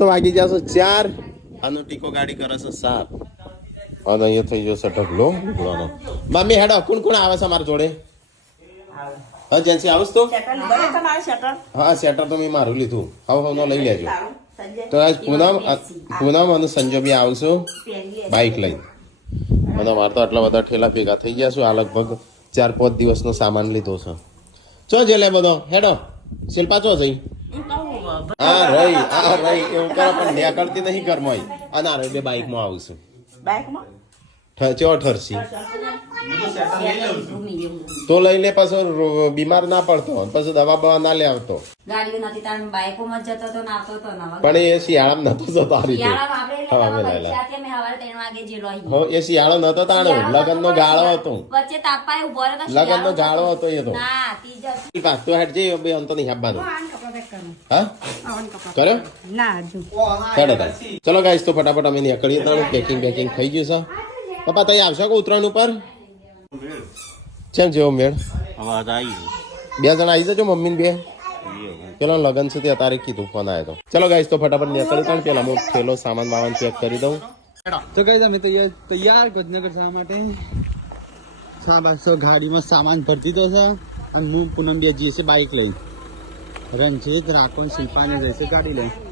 તો વાગી જશે 4 આનો ટીકો ગાડી કરે છે 7 અને અહીંયા થઈ જશે ઢગલો ઢગલોનો મમ્મી હેડો કોણ આવે છે અમારા જોડે હા જેન્સી આવસ તો હા શેટર તો મેં મારું લીધું હવે લઈ લેજો તો આજ પૂનમ અને સંજો બી આવશો બાઇક લઈ અને મારે તો આટલા બધા ઠેલા ભેગા થઈ ગયા છું આ લગભગ 4-5 દિવસનો સામાન લીધો છે ચો જે લે બધો હેડો શિલ્પા ચો જઈ હા રહી એવું કરો પણ ન્યા કરતી નહીં કરમોય અને આ બે બાઇકમાં આવશું ચો ઠરસી તો લઈ લે પછી બીમાર ના પડતો પછી દવા બવા ના લે આવતો પણ એ શિયાળામાં નતો જતો આ રીતે એ શિયાળો નતો તાણો લગન નો ગાળો હતો લગન નો ગાળો હતો એ તો પાકતો હેડ જઈ બે અંતો નહીં આપવાનું હા કર્યો હેડો ચલો ગાઈસ તો ફટાફટ અમે નીકળીએ તાણું પેકિંગ થઈ ગયું છે પપ્પા તઈ આવશો કે ઉત્તરાયણ ઉપર કેમ જેવો મેળ બે જણા આવી જજો મમ્મી ને બે પેલો લગન છે તે અત્યારે કીધું ફોન આવ્યો તો ચલો ગાઈસ તો ફટાફટ નીકળી પણ પેલા હું થેલો સામાન બામાન ચેક કરી દઉં તો ગાઈસ અમે તૈયાર ગોધનગર જવા માટે ગાડીમાં સામાન ભરી દીધો છે અને હું પૂનમ બે જઈએ છે બાઇક લઈ રણજીત રાખોન શિલ્પાને જઈશે ગાડી લઈ